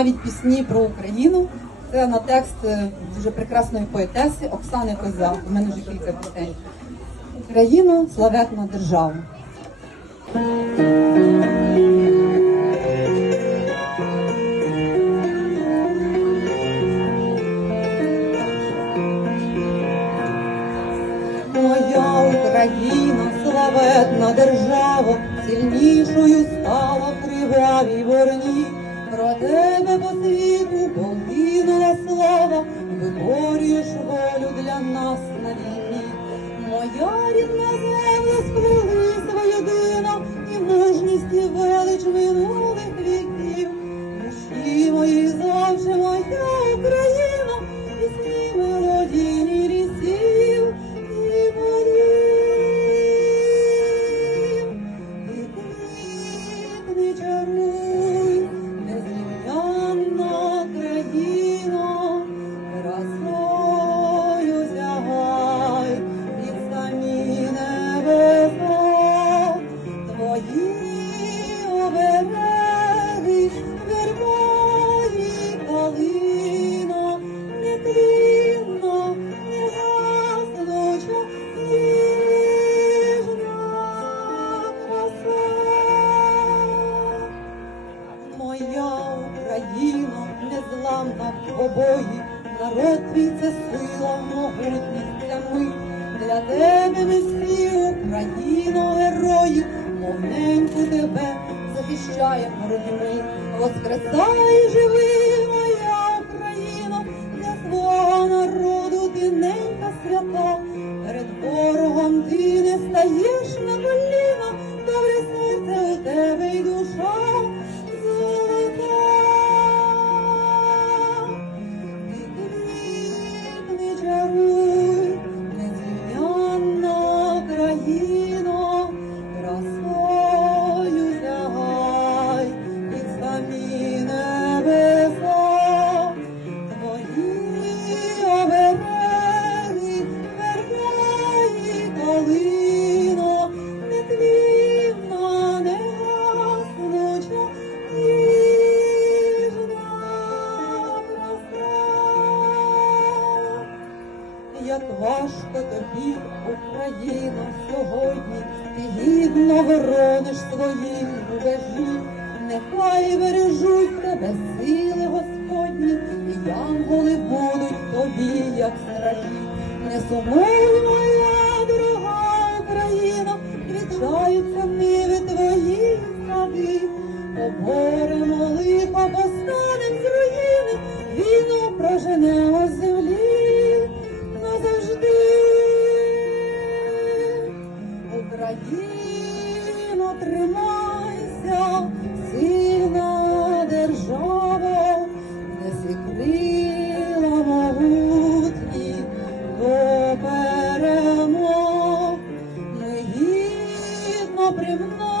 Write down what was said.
навіть пісні про Україну. Це на текст е, дуже прекрасної поетеси Оксани Коза. У мене вже кілька пісень. Україну славетна держава. Моя Україна, славетна держава, сильнішою стала в кривавій вороні. Про тебе по світу полинула слава, виборюєш волю для нас на війні. Моя рідна земля Моя Україно, незламна в обої, народ твій це сила, могутність для ми. Для тебе ми всі, Україно, герої, мовненьку тебе захищає боротьби. Воскресай живи, моя Україно, для свого народу ти ненька свята. Перед ворогом ти не стаєш на коліна, добре серце у тебе й душа Як важко тобі, Україна, сьогодні, ти гідно ворониш свої рубежі, нехай бережуть тебе сили Господні, і янголи будуть тобі, як стражі. Не сумуй, моя дорога Україна, квітчаються ниви твої сади, поборемо лихо, постанем з руїни, війну проженемо. тримайся, сильна держава, не крила могутні до перемог, негідно примно.